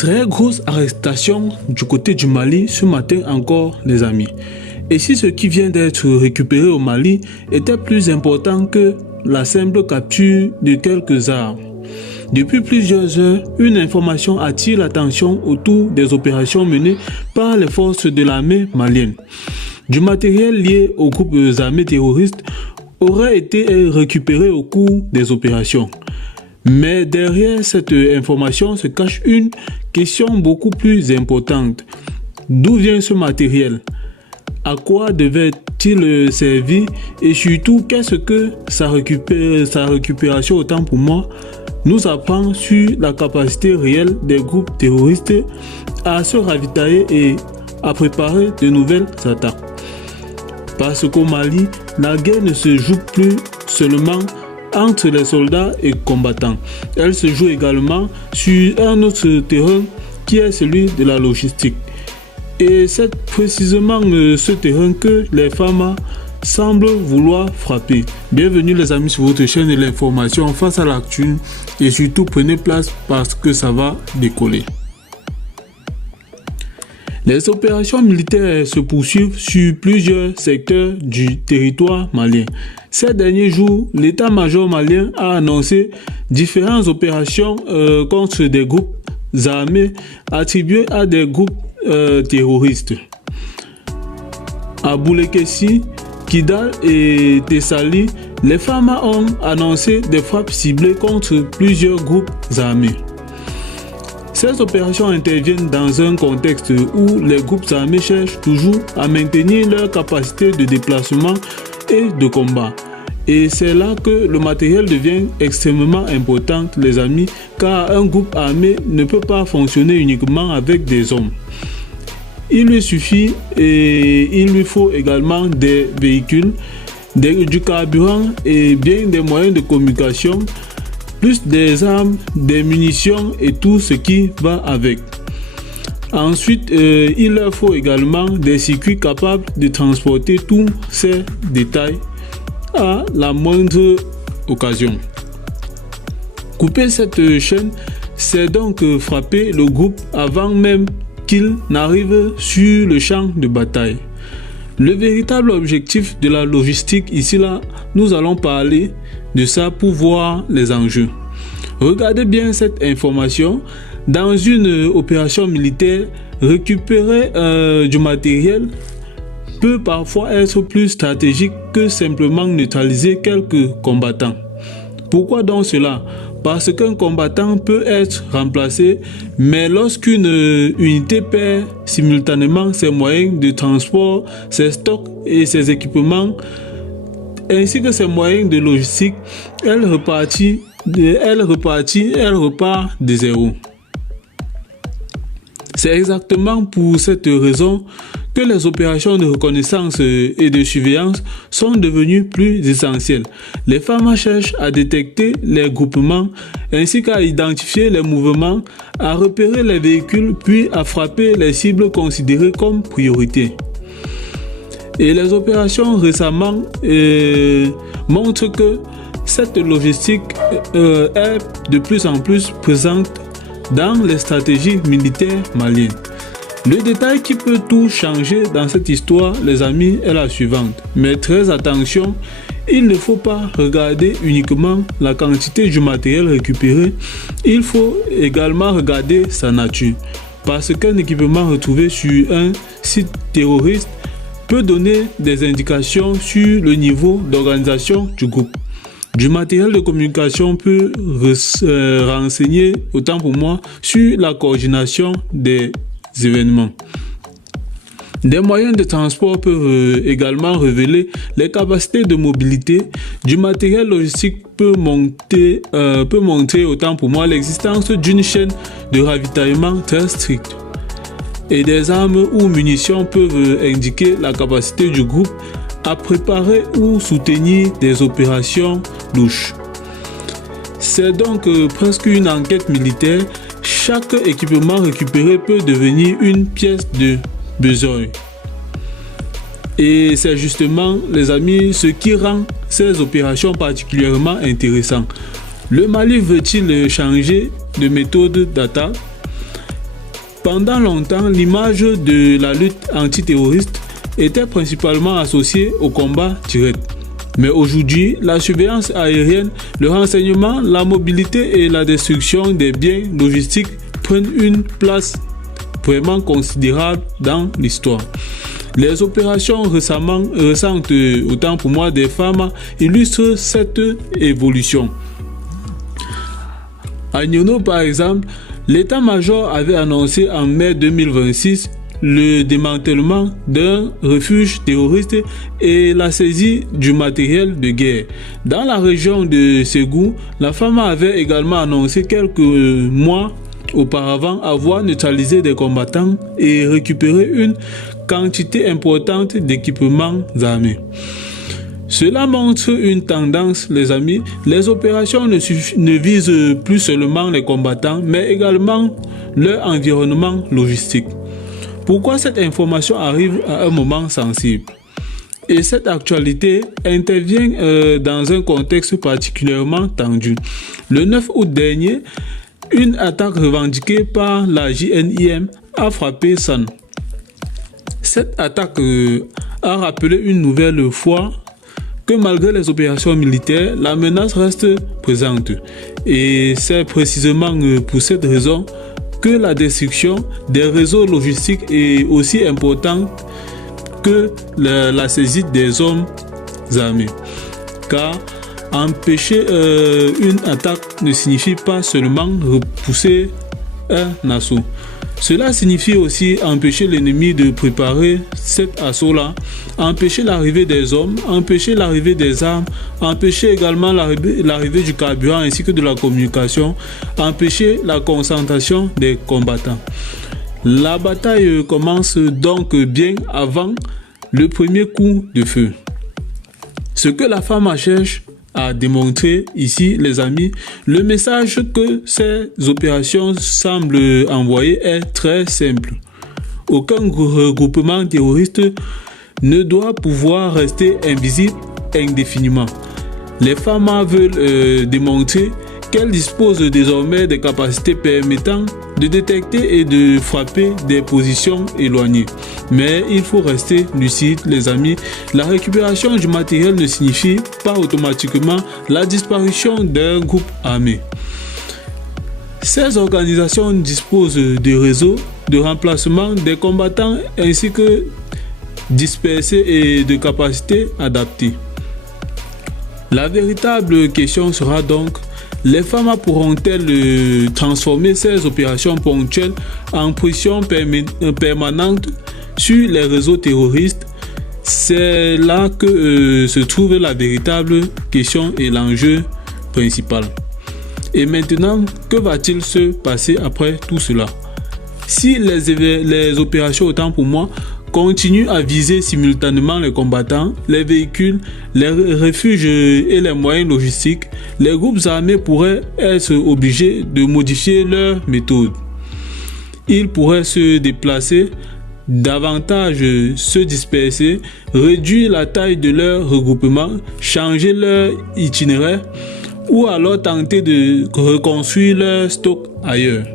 Très grosse arrestation du côté du Mali ce matin encore, les amis. Et si ce qui vient d'être récupéré au Mali était plus important que la simple capture de quelques armes. Depuis plusieurs heures, une information attire l'attention autour des opérations menées par les forces de l'armée malienne. Du matériel lié aux groupes armés terroristes aurait été récupéré au cours des opérations. Mais derrière cette information se cache une question beaucoup plus importante. D'où vient ce matériel? À quoi devait-il servir? Et surtout, qu'est-ce que sa récupération, autant pour moi, nous apprend sur la capacité réelle des groupes terroristes à se ravitailler et à préparer de nouvelles attaques? Parce qu'au Mali, la guerre ne se joue plus seulement entre les soldats et combattants. Elle se joue également sur un autre terrain qui est celui de la logistique. Et c'est précisément ce terrain que les femmes semblent vouloir frapper. Bienvenue les amis sur votre chaîne de l'information face à l'actu et surtout prenez place parce que ça va décoller. Les opérations militaires se poursuivent sur plusieurs secteurs du territoire malien. Ces derniers jours, l'état-major malien a annoncé différentes opérations contre des groupes armés attribués à des groupes terroristes. À Boulekessi, Kidal et Tessali, les femmes ont annoncé des frappes ciblées contre plusieurs groupes armés. Ces opérations interviennent dans un contexte où les groupes armés cherchent toujours à maintenir leur capacité de déplacement et de combat. Et c'est là que le matériel devient extrêmement important, les amis, car un groupe armé ne peut pas fonctionner uniquement avec des hommes. Il lui suffit et il lui faut également des véhicules, du carburant et bien des moyens de communication, plus des armes, des munitions et tout ce qui va avec. Ensuite, il leur faut également des circuits capables de transporter tous ces détails à la moindre occasion. Couper cette chaîne, c'est donc frapper le groupe avant même qu'il n'arrive sur le champ de bataille. Le véritable objectif de la logistique, ici là, nous allons parler de ça pour voir les enjeux. Regardez bien cette information. Dans une opération militaire, récupérer du matériel peut parfois être plus stratégique que simplement neutraliser quelques combattants. Pourquoi donc cela? Parce qu'un combattant peut être remplacé, mais lorsqu'une unité perd simultanément ses moyens de transport, ses stocks et ses équipements, ainsi que ses moyens de logistique, elle repart de zéro. C'est exactement pour cette raison que les opérations de reconnaissance et de surveillance sont devenues plus essentielles. Les femmes cherchent à détecter les groupements ainsi qu'à identifier les mouvements, à repérer les véhicules puis à frapper les cibles considérées comme priorité. Et les opérations récemment montrent que cette logistique est de plus en plus présente dans les stratégies militaires maliennes. Le détail qui peut tout changer dans cette histoire, les amis, est la suivante. Mais très attention, il ne faut pas regarder uniquement la quantité du matériel récupéré, il faut également regarder sa nature. Parce qu'un équipement retrouvé sur un site terroriste peut donner des indications sur le niveau d'organisation du groupe. Du matériel de communication peut renseigner, autant pour moi, sur la coordination des événements. Des moyens de transport peuvent également révéler les capacités de mobilité. Du matériel logistique peut montrer, autant pour moi, l'existence d'une chaîne de ravitaillement très stricte. Et des armes ou munitions peuvent indiquer la capacité du groupe à préparer ou soutenir des opérations louches. C'est donc presque une enquête militaire. Chaque équipement récupéré peut devenir une pièce de besoin. Et c'est justement, les amis, ce qui rend ces opérations particulièrement intéressantes. Le Mali veut-il changer de méthode d'attaque? Pendant longtemps, l'image de la lutte antiterroriste était principalement associée au combat direct. Mais aujourd'hui, la surveillance aérienne, le renseignement, la mobilité et la destruction des biens logistiques prennent une place vraiment considérable dans l'histoire. Les opérations récentes, autant pour moi des femmes, illustrent cette évolution. À Nyono, par exemple, l'état-major avait annoncé en mai 2026 le démantèlement d'un refuge terroriste et la saisie du matériel de guerre. Dans la région de Ségou, la FAMA avait également annoncé quelques mois auparavant avoir neutralisé des combattants et récupéré une quantité importante d'équipements armés. Cela montre une tendance, les amis. Les opérations ne visent plus seulement les combattants, mais également leur environnement logistique. Pourquoi cette information arrive à un moment sensible? Et cette actualité intervient dans un contexte particulièrement tendu. Le 9 août dernier, une attaque revendiquée par la JNIM a frappé San. Cette attaque a rappelé une nouvelle fois que malgré les opérations militaires, la menace reste présente. Et c'est précisément pour cette raison que la destruction des réseaux logistiques est aussi importante que la saisie des hommes armés. Car empêcher une attaque ne signifie pas seulement repousser un assaut. Cela signifie aussi empêcher l'ennemi de préparer cet assaut-là, empêcher l'arrivée des hommes, empêcher l'arrivée des armes, empêcher également l'arrivée du carburant ainsi que de la communication, empêcher la concentration des combattants. La bataille commence donc bien avant le premier coup de feu. Ce que la femme cherche à démontrer ici, les amis, le message que ces opérations semblent envoyer est très simple. Aucun regroupement terroriste ne doit pouvoir rester invisible indéfiniment. Les femmes veulent démontrer qu'elles disposent désormais des capacités permettant de détecter et de frapper des positions éloignées. Mais il faut rester lucide, les amis. La récupération du matériel ne signifie pas automatiquement la disparition d'un groupe armé. Ces organisations disposent de réseaux de remplacement des combattants ainsi que dispersés et de capacités adaptées. La véritable question sera donc: les femmes pourront-elles transformer ces opérations ponctuelles en pression permanente sur les réseaux terroristes? C'est là que se trouve la véritable question et l'enjeu principal. Et maintenant, que va-t-il se passer après tout cela? Si les opérations, autant pour moi, continuent à viser simultanément les combattants, les véhicules, les refuges et les moyens logistiques, les groupes armés pourraient être obligés de modifier leurs méthodes. Ils pourraient se déplacer davantage, se disperser, réduire la taille de leur regroupement, changer leur itinéraire ou alors tenter de reconstruire leur stock ailleurs.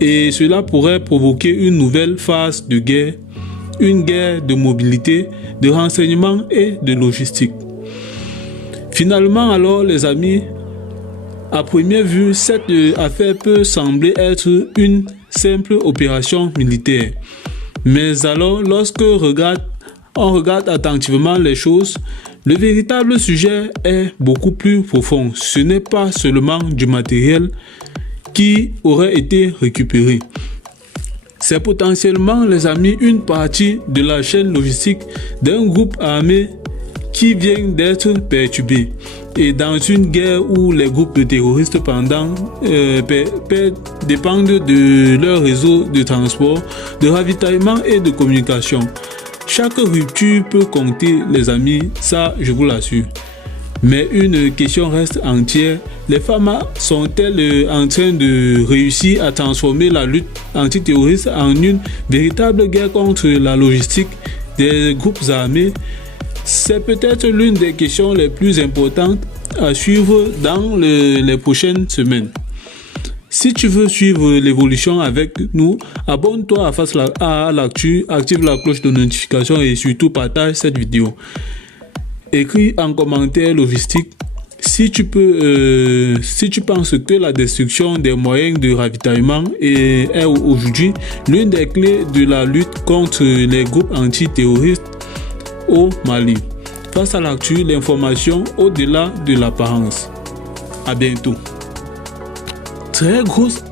Et cela pourrait provoquer une nouvelle phase de guerre, une guerre de mobilité, de renseignement et de logistique. Finalement alors, les amis, à première vue, cette affaire peut sembler être une simple opération militaire. Mais alors, lorsque on regarde attentivement les choses, le véritable sujet est beaucoup plus profond. Ce n'est pas seulement du matériel qui aurait été récupéré. C'est potentiellement, les amis, une partie de la chaîne logistique d'un groupe armé qui vient d'être perturbé. Et dans une guerre où les groupes terroristes dépendent de leur réseau de transport, de ravitaillement et de communication. Chaque rupture peut compter, les amis, ça je vous l'assure. Mais une question reste entière. Les femmes sont-elles en train de réussir à transformer la lutte antiterroriste en une véritable guerre contre la logistique des groupes armés? C'est peut-être l'une des questions les plus importantes à suivre dans les prochaines semaines. Si tu veux suivre l'évolution avec nous, abonne-toi à l'actu, active la cloche de notification et surtout partage cette vidéo. Écris en commentaire logistique si tu penses que la destruction des moyens de ravitaillement est aujourd'hui l'une des clés de la lutte contre les groupes antiterroristes au Mali. Face à l'actu, l'information au-delà de l'apparence. À bientôt. Très grosse